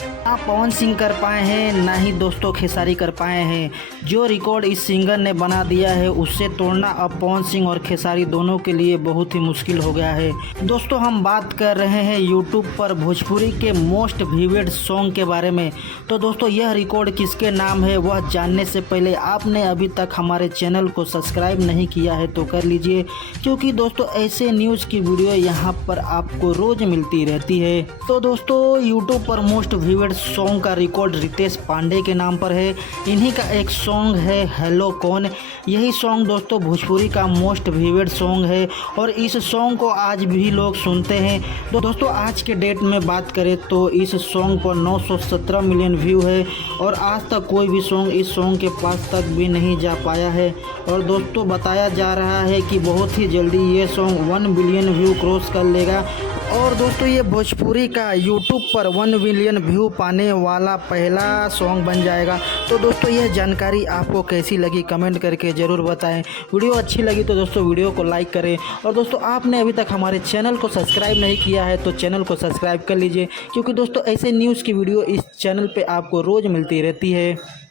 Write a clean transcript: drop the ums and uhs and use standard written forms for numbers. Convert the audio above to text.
ना पवन सिंह कर पाए हैं, ना ही दोस्तों खेसारी कर पाए हैं। जो रिकॉर्ड इस सिंगर ने बना दिया है उससे तोड़ना अब पवन सिंह और खेसारी दोनों के लिए बहुत ही मुश्किल हो गया है। दोस्तों हम बात कर रहे हैं यूट्यूब पर भोजपुरी के मोस्ट व्यूड सॉन्ग के बारे में। तो दोस्तों यह रिकॉर्ड किसके नाम है वह जानने से पहले आपने अभी तक हमारे चैनल को सब्सक्राइब नहीं किया है तो कर लीजिए, क्योंकि दोस्तों ऐसे न्यूज़ की वीडियो यहाँ पर आपको रोज मिलती रहती है। तो दोस्तों यूट्यूब पर मोस्ट व्यूड सॉन्ग का रिकॉर्ड रितेश पांडे के नाम पर है। इन्हीं का एक सॉन्ग है हेलो कौन। यही सॉन्ग दोस्तों भोजपुरी का मोस्ट व्यूड सॉन्ग है और इस सॉन्ग को आज भी लोग सुनते हैं। तो दोस्तों आज के डेट में बात करें तो इस सॉन्ग पर 917 मिलियन व्यू है और आज तक कोई भी सॉन्ग इस सॉन्ग के पास तक भी नहीं जा पाया है। और दोस्तों बताया जा रहा है कि बहुत ही जल्दी ये सॉन्ग 1 बिलियन व्यू क्रॉस कर लेगा। और दोस्तों ये भोजपुरी का यूट्यूब पर 1 बिलियन व्यू पाने वाला पहला सॉन्ग बन जाएगा। तो दोस्तों यह जानकारी आपको कैसी लगी कमेंट करके ज़रूर बताएं। वीडियो अच्छी लगी तो दोस्तों वीडियो को लाइक करें और दोस्तों आपने अभी तक हमारे चैनल को सब्सक्राइब नहीं किया है तो चैनल को सब्सक्राइब कर लीजिए, क्योंकि दोस्तों ऐसे न्यूज़ की वीडियो इस चैनल पे आपको रोज़ मिलती रहती है।